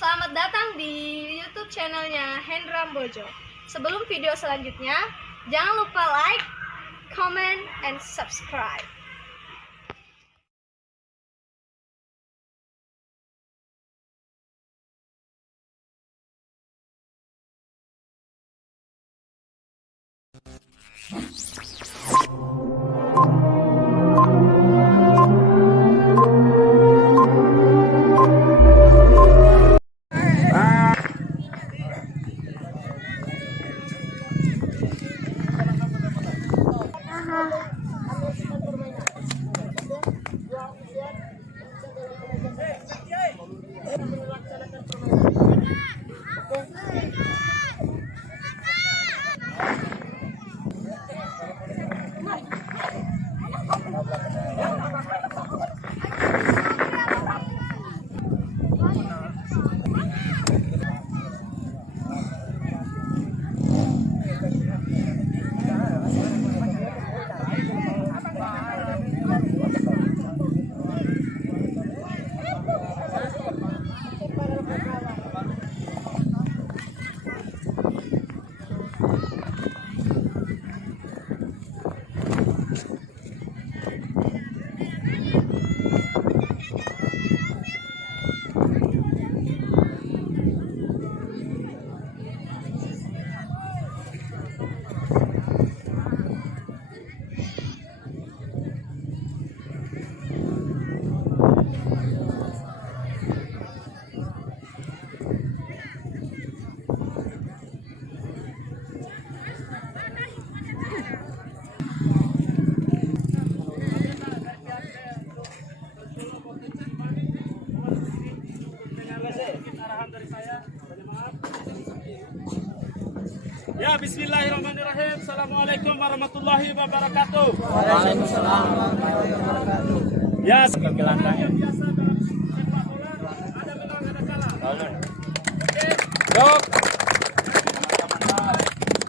Selamat datang di YouTube channelnya Hendra Bojo. Sebelum video selanjutnya, jangan lupa like, comment, and subscribe. Ya, bismillahirrahmanirrahim. Assalamualaikum warahmatullahi wabarakatuh. Waalaikumsalam warahmatullahi wabarakatuh. Ya, Gelanggang. biasa dalam sepak bola ada menang ada kalah. Oke. Dok.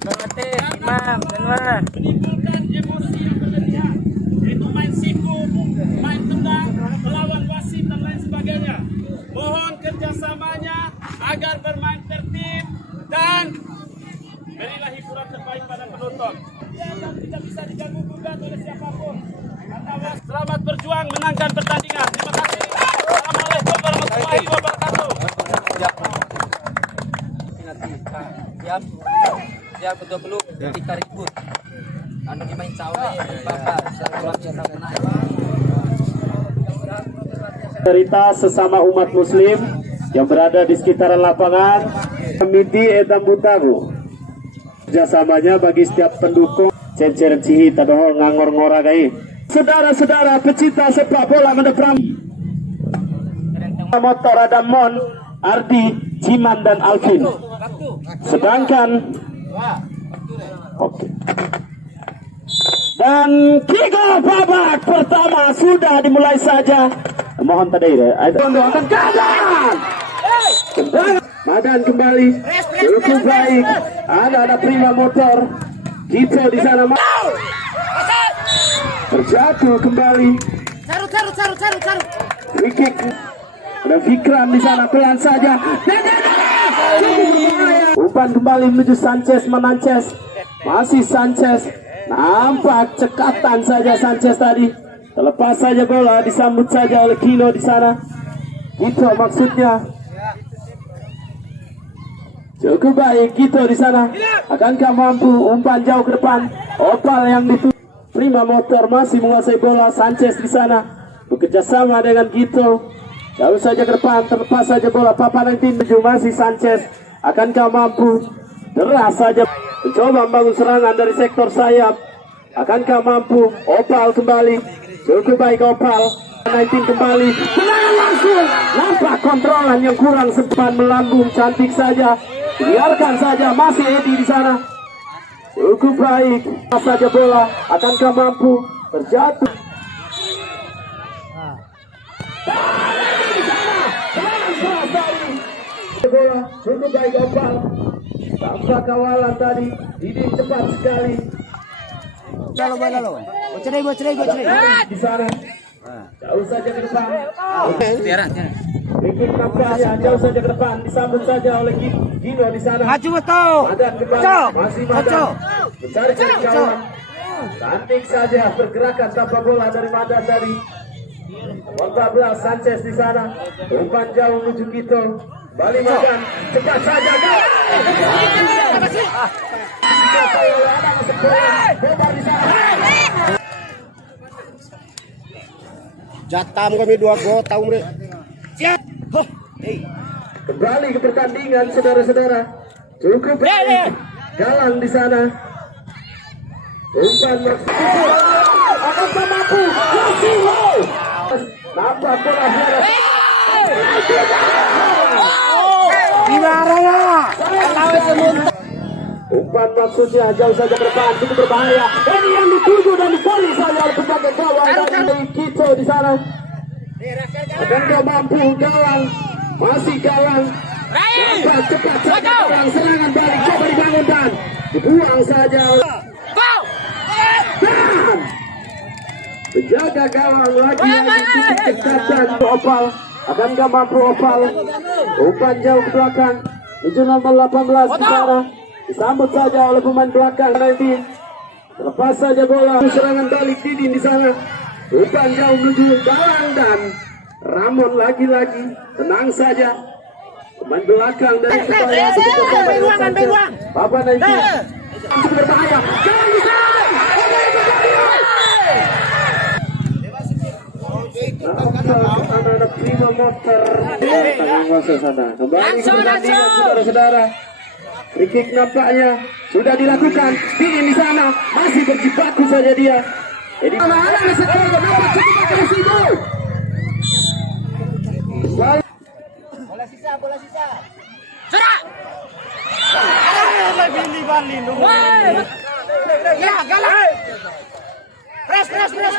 Berarti Imam, benar. Menimbulkan emosi yang berlebihan, yaitu main siku, main tendang, melawan wasit dan lain sebagainya. Mohon kerjasamanya agar bermain tertib dan berilah hiburan terbaik pada penonton. Dan tidak bisa diganggu gugat oleh siapapun. Selamat berjuang menangkan pertandingan. Terima kasih. Assalamualaikum warahmatullahi wabarakatuh. Siap. Siap betul belum ketika ribut. Anu dimain cawe Bapak Cerita sesama umat muslim yang berada di sekitaran lapangan Komiti Etam Butagu. Kerjasamanya bagi setiap pendukung cencer cihi tadohol ngangor ngora gai. Saudara-saudara pecinta sepak bola mendepram motor ada Mon, Ardi, Jiman dan Alvin. Sedangkan dan kick off babak pertama sudah dimulai saja. Mohon tadi akan kanan. Madan kembali cukup baik. Ada prima motor Kito di sana terjatuh kembali. Free kick. Ada Fikran di sana pelan saja. Umpan kembali menuju Sanchez Menances. Masih Sanchez. Nampak cekatan saja Sanchez tadi. Terlepas saja bola disambut saja oleh Kino di sana. Itu maksudnya. Cukup baik Kito di sana. Akankah mampu umpan jauh ke depan? Opal yang ditutup. Prima motor masih menguasai bola. Sanchez di sana bekerja sama dengan Kito. Jauh saja ke depan. Terlepas saja bola. Papan 19 masih Sanchez. Akankah mampu? Deras saja. Mencoba membangun serangan dari sektor sayap. Akankah mampu? Opal kembali. Cukup baik Opal. 19 kembali. Serangan langsung. Nampak kontrolan yang kurang sempat melambung. Cantik saja. Biarkan saja. Masih Edi di sana. Cukup baik. Pas saja bola. Akankah mampu? Terjatuh. Bola. Cukup baik Opal. Tanpa kawalan tadi. Didi cepat sekali. Di sana. Jauh saja ke depan. Tiara. Free-kick nampaknya jauh saja ke depan, disambut saja oleh Gino di sana. Maju betul. Madan kembali, masih Madan mencari kawan. Cantik saja pergerakan tanpa bola dari Madan tadi. 14 Sanchez di sana, umpan jauh menuju Gito. Balik Madan, cepat saja. Jatam kami 2 gol tahu mereka. Siap. Kembali ke pertandingan saudara-saudara. Cukup Galang di sana. Umpan apakah mampu? Nampak bola Gimana ya? umpan maksudnya jauh saja ke depan, cukup berbahaya. Ini yang dituju dan dipolis saja oleh penjaga gawang dari Kito di sana. Akankah mampu Galang? Masih Galang. Cepat saja Galang, serangan balik coba dibangunkan, dibuang saja. Dan penjaga gawang lagi-lagi cukup cekatan Opal. Akankah mampu Opal? Umpan jauh ke belakang menuju nomor 18 di sana. Disambut saja oleh pemain belakang nanti. Lepas saja bola, serangan balik Didin di sana. Umpan jauh menuju Galang dan Ramon lagi-lagi. Tenang saja. Pemain belakang dari Supaya Papa nanti cukup berbahaya. Galang di sana. Anak-anak Prima Motor kembali ke pertandingan saudara-saudara. Free kick nampaknya sudah dilakukan. Dingin di sana masih berjibaku saja dia. Jadi anak-anak sekolah nampak cukup agresi gol. Bola sisa. Ya, Galang. Press. Batu. Press.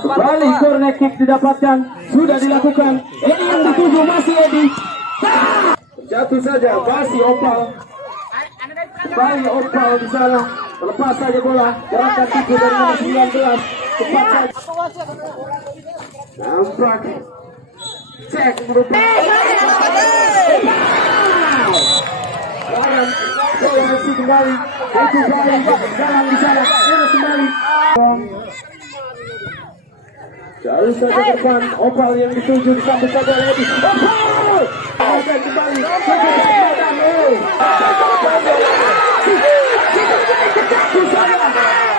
Kembali corner kick didapatkan, sudah dilakukan. Ini yang dituju masih Edi. Jatuh saja masih Opal. Kembali Opal di sana. Lepas saja bola, gerakan tipu dari nomor 19. Cepat saja. Nampak. Cek merupakan. Bola masih kembali. Itu balik Galang di sana. Terus kembali. Jauh saja ke depan, Opal yang dituju disambut saja oleh Edi. Opal! Ada kembali.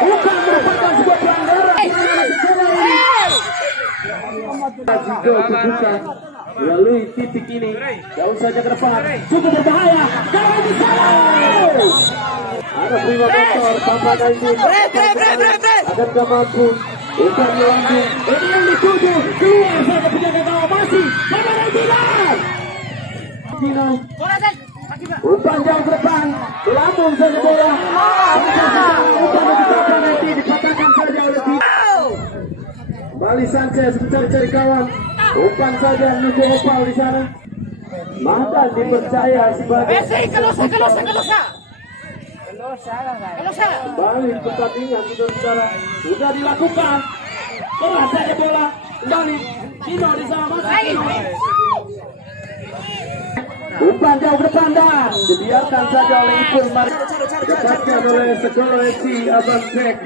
Bukan merupakan sebuah pelanggaran. Juga terbuka melalui titik ini. Jauh saja ke depan, cukup berbahaya. Galang di sana. Ada Prima Motor, Papa Naidin. Akankah mampu? Bukan melambung. Ini yang dituju. Keluar saja penjaga gawang masih. Papa Naidin. Dino. Umpan jauh ke depan. Melambung saja bola. Umpan bagi Papa Naidin dipatahkan saja oleh Dino. Kembali Sanchez mencari-cari kawan. Umpan saja menuju Opal di sana. Madan dipercaya sebagai kembali pertandingan saudara sudah dilakukan. Keras saja bola kembali. Dino di sana masih Dino. Umpan jauh ke depan dan dibiarkan saja oleh Ipul Mari. Dapatkan oleh Sekolah FC Abang Jack.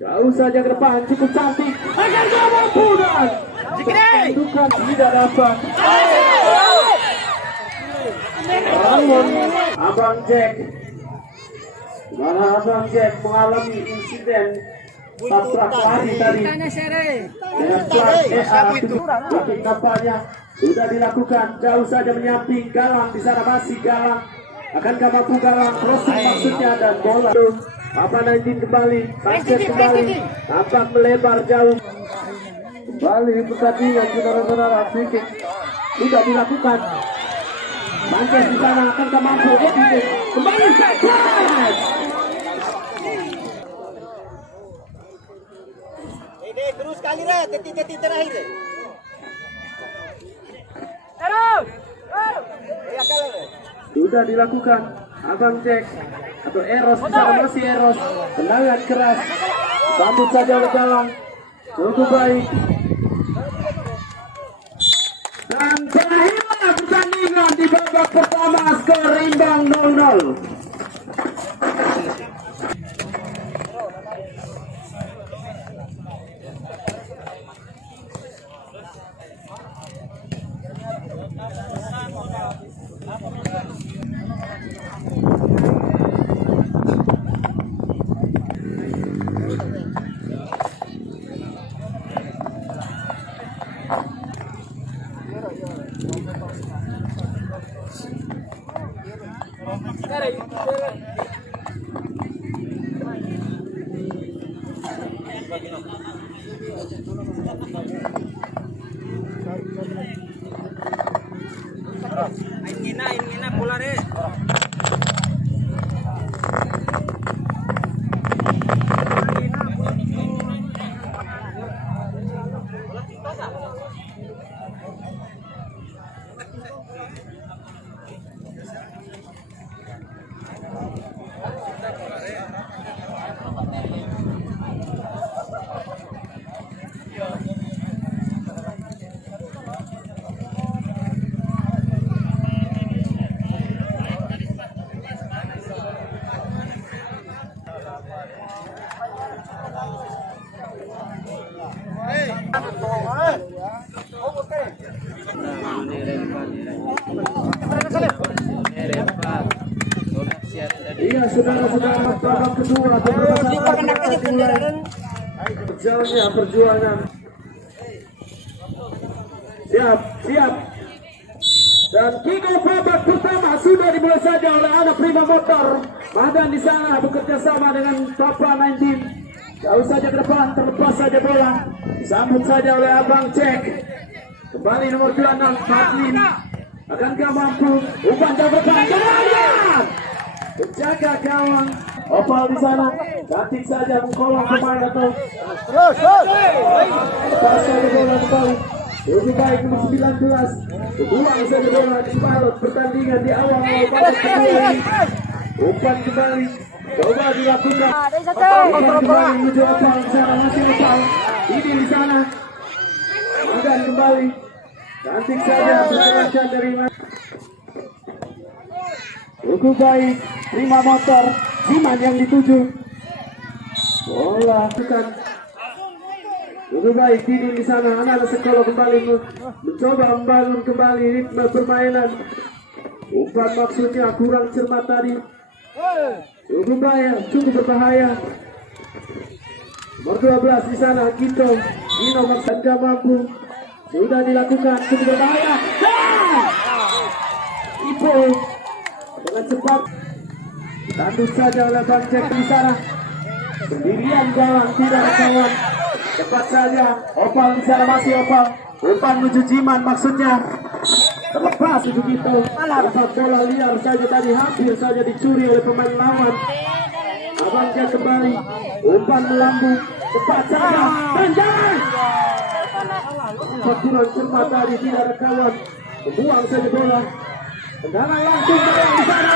Jauh saja ke depan, cukup cantik. Akan dia mampu dan bukan tidak dapat. Ramon Abang Jack. Mana Abang Jack mengalami insiden tabrak lari tadi. Dengan plat tapi nampaknya sudah dilakukan. Jauh saja menyamping Galang di sana masih Galang. Akankah mampu Galang crossing maksudnya dan bola itu. Papa Naidin kembali, Sanchez kembali, nampak melebar jauh. Kembali pertandingan saudara-saudara, free kick sudah dilakukan. Sanchez di sana akankah mampu? Kembali Sanchez. Terus kali lah, detik-detik terakhir. Sudah dilakukan Abang Jack atau Eros, masih Eros, tendangan keras, sambut saja oleh Galang, cukup baik. Dan berakhirlah pertandingan di babak pertama, skor imbang 0-0. Ingin bola deh. Iya, saudara-saudara, babak kedua berjalannya perjuangan. Siap. Dan kick off babak pertama sudah dimulai saja oleh anak Prima Motor. Madan di sana bekerja sama dengan Papa 19. Jauh saja ke depan, terlepas saja bola. Disambut saja oleh Abang Cek. Kembali nomor 26 Fadlin. Akankah mampu? Umpan jauh ke depan. Kemudian penjaga gawang Opal di sana. Cantik saja mengkolong pemain atau lepas saja bola kembali. Lebih baik nomor 19. Kebuang saja bola di separuh pertandingan di awal babak kedua ini. Umpan kembali. Coba dilakukan. Umpan kembali menuju Opal di sana, masih Opal. Ini di sana. Dan kembali. Cantik saja berangkat dari mana. Cukup baik. Prima Motor. Jiman yang dituju. Bola tekan. Cukup baik. Ini di sana. Anak-anak sekolah kembali mencoba membangun kembali ritme permainan. Umpan maksudnya kurang cermat tadi. Cukup bahaya, cukup berbahaya. Nomor 12 di sana Gito. Gino maksudnya mampu. Sudah dilakukan, cukup berbahaya. Ipo dengan cepat tanduk saja oleh Bang Jack di sana. Sendirian Galang, tidak ada kawan. Cepat saja, Opal di sana, masih Opal. Umpan menuju Jiman maksudnya. Terlepas itu Gito. Dapat bola liar saja tadi, hampir saja dicuri oleh pemain lawan. Abang Jack kembali. Umpan melambung. Cepat saja. Dan jangan. Kurang cermat tadi, tidak ada kawan. Membuang saja bola. Tendangan langsung ke di sana.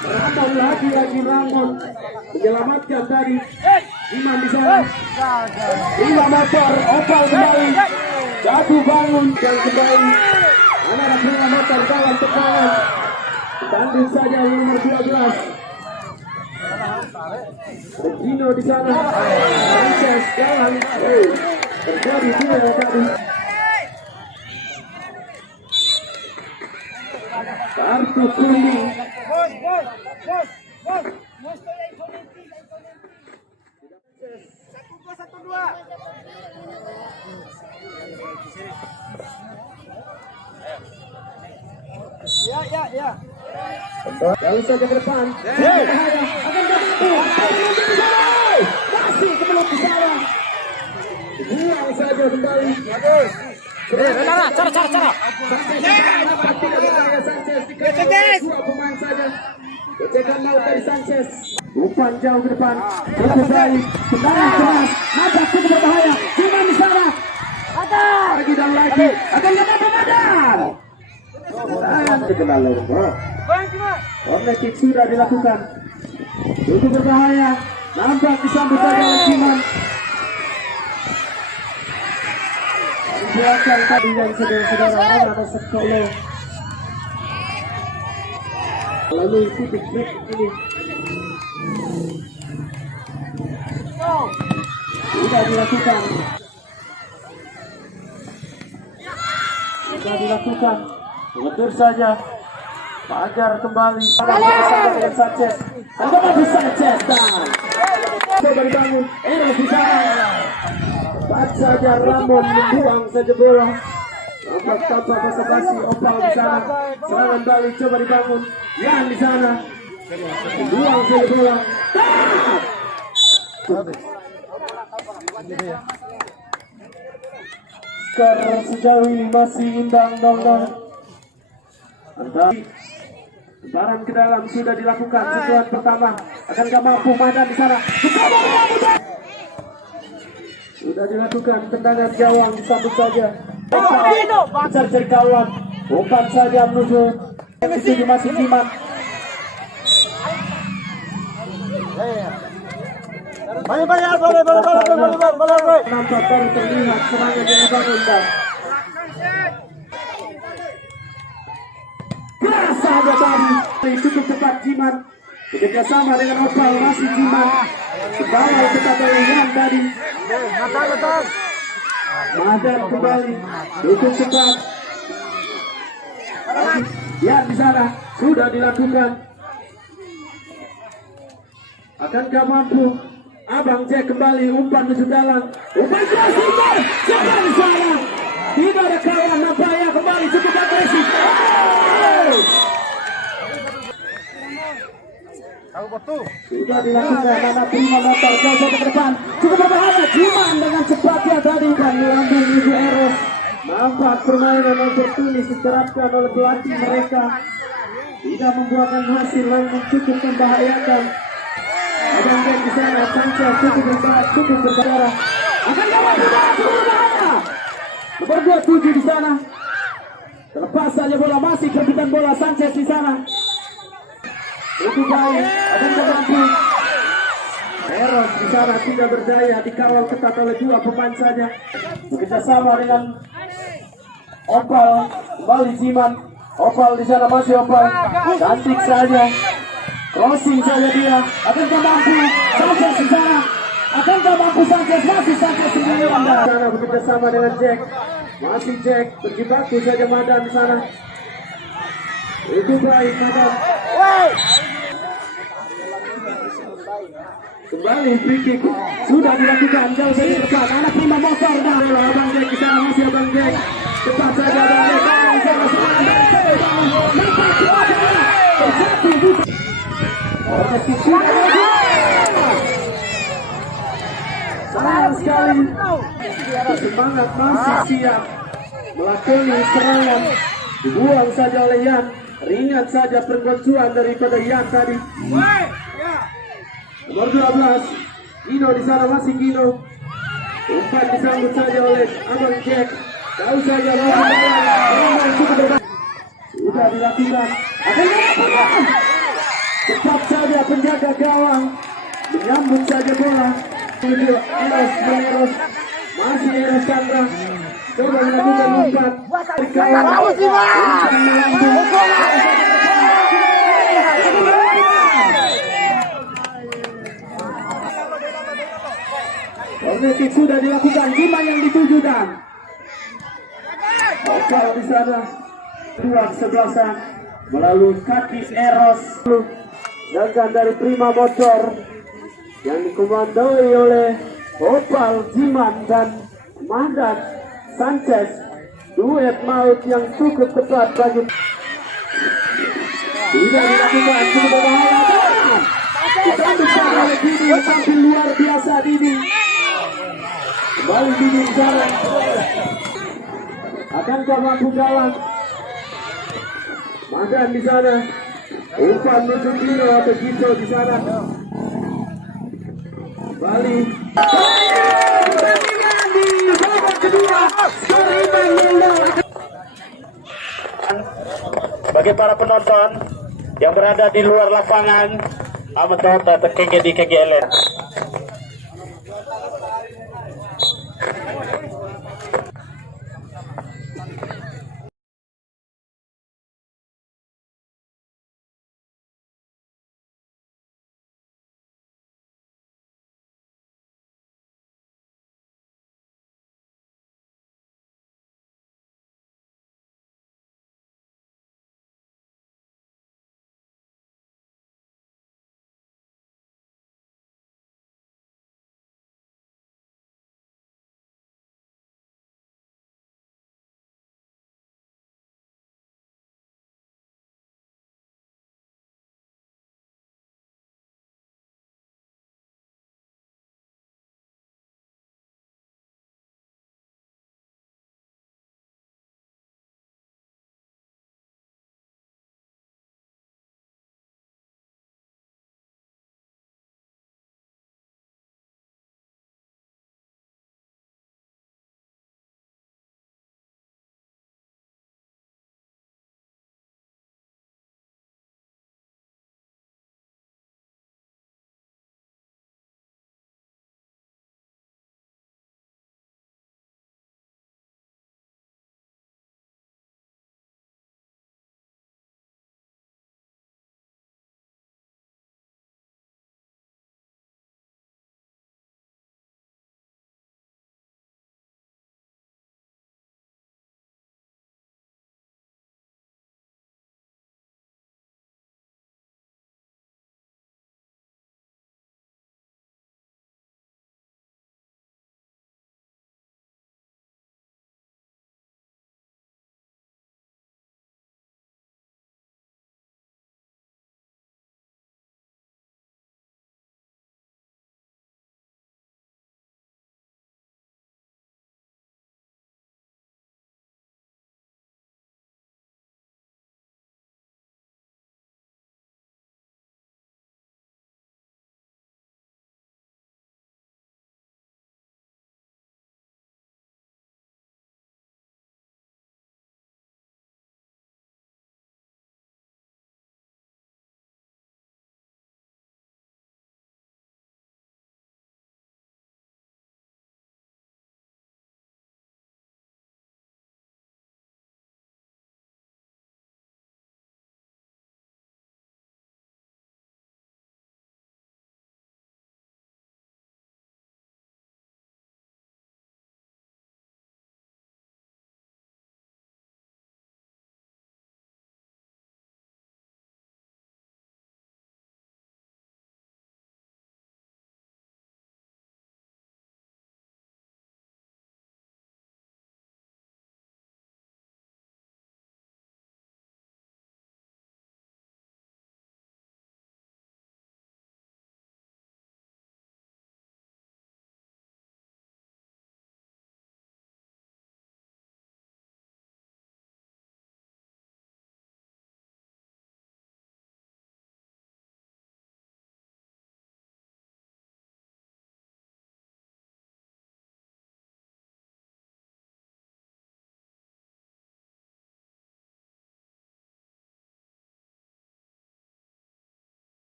Ramon lagi Ramon menyelamatkan tadi. Iman di sana. Prima Motor, Opal kembali. Jatuh bangun dan kembali. Anak Prima Motor kawan tekanan. Tanding saja nomor 12. Regino di sana. Sanchez jalan. Terjadi dia tadi. Kartu kuning. Ya. Lalu saja ke depan. Bahaya. Akan masih kembali ke sana. Buang saja kembali. Cara. Sanchez. Dua pemain saja. Gocekan laut dari Sanchez. Umpan jauh ke depan. Cukup baik. Tendangan keras. Ada cukup berbahaya. Cuma di sana. Lagi dan lagi. Akan dapat pemadam. Kenal bola. Corner kick sudah dilakukan. Cukup berbahaya. Nampak disambut saja oleh Jiman. Silakan tadi yang saudara-saudara atau sekolah. Lalu titik break ini. Sudah dilakukan. Sudah dilakukan. Mengetur saja. Pagar kembali. Bersama dengan Sanchez. Kembali Sanchez. Coba dibangun. Eros di sana. Cepat saja Ramon membuang saja bola. Nampak tanpa basa-basi Opal di sana. Serangan balik coba dibangun. Yan di sana. Membuang saja bola. Skor sejauh ini masih imbang 0-0. Lebaran ke dalam sudah dilakukan sentuhan pertama. Akankah mampu Madan di sana? Sudah dilakukan tendangan gawang disambut saja. Cari kawan. Umpan saja menuju itu masih Jiman. Nampak baru terlihat serangan yang dibangun dan biasa ada tadi cukup tepat Jiman bekerja sama dengan Opal masih Jiman kebawah tetap oleh Yan tadi. Madan kembali cukup tepat Yan di sana sudah dilakukan. Akankah mampu Abang Jack kembali umpan menuju dalam. Umpan keras umpan. Siapa di sana? Tidak ada kawan. Nampaknya kembali cukup agresif. Sudah dilakukan. Anak prima motor jauh ke depan. Cukup berbahaya. Jiman dengan cepatnya tadi dan melambung menuju Eros. Nampak permainan oportunis diterapkan oleh pelatih mereka. Tidak membuahkan hasil namun cukup membahayakan. Abang Jack di sana, Sanchez cukup berdarah. Akan kawan cukup berbahaya. Nomor 27 di sana. Terlepas saja bola, masih kerebutan bola Sanchez di sana. Itu baik, akan mampu. Eros di sana tidak berdaya, dikawal ketat oleh dua pemain saja. Bekerja sama dengan Opal, kembali Jiman. Opal di sana masih Opal, cantik saja. Crossing saja dia, akankah mampu Sanchez di sana? Akankah mampu Sanchez? Masih Sanchez sendiri di sana bekerja sama dengan Jack. Masih Jack, berjibaku saja Madan di sana. Itu baik Madan. Kembali free kick sudah dilakukan jauh dari depan. Anak prima motor dah. Abang Jack di sana masih Abang Jack. Cepat saja Abang Jack. Sayang sekali. Bersemangat masih siap melakoni serangan. Dibuang saja oleh Yan. Ringan saja perkonsuan daripada Yan tadi. Nomor 12 Gino di sana masih Gino. Umpan disambut saja oleh Abang Jack. Tahu saja sudah dilakukan. Cepat saja penjaga gawang menyambut saja bola. Eros masih Eros Chandra. Coba melakukan umpan. Corner kick sudah dilakukan. Jiman yang dituju dan Opal di sana. Dua kesebelasan melalui kaki Eros. Sedangkan dari Prima Motor yang dikomandoi oleh Opal, Jiman dan Madan Sanchez. Duet maut yang cukup tepat bagi tidak dilakukan. Cukup berbahaya. Disambut oleh Didi. Tampil luar biasa Didi. Kembali Didi di sana. Akankah mampu gawang? Madan di sana. Umpan menuju Gino atau Gito di sana. Kembali. Pertandingan di babak kedua. Skor imbang 0-0. Bagi para penonton yang berada di luar lapangan, amat di KGL.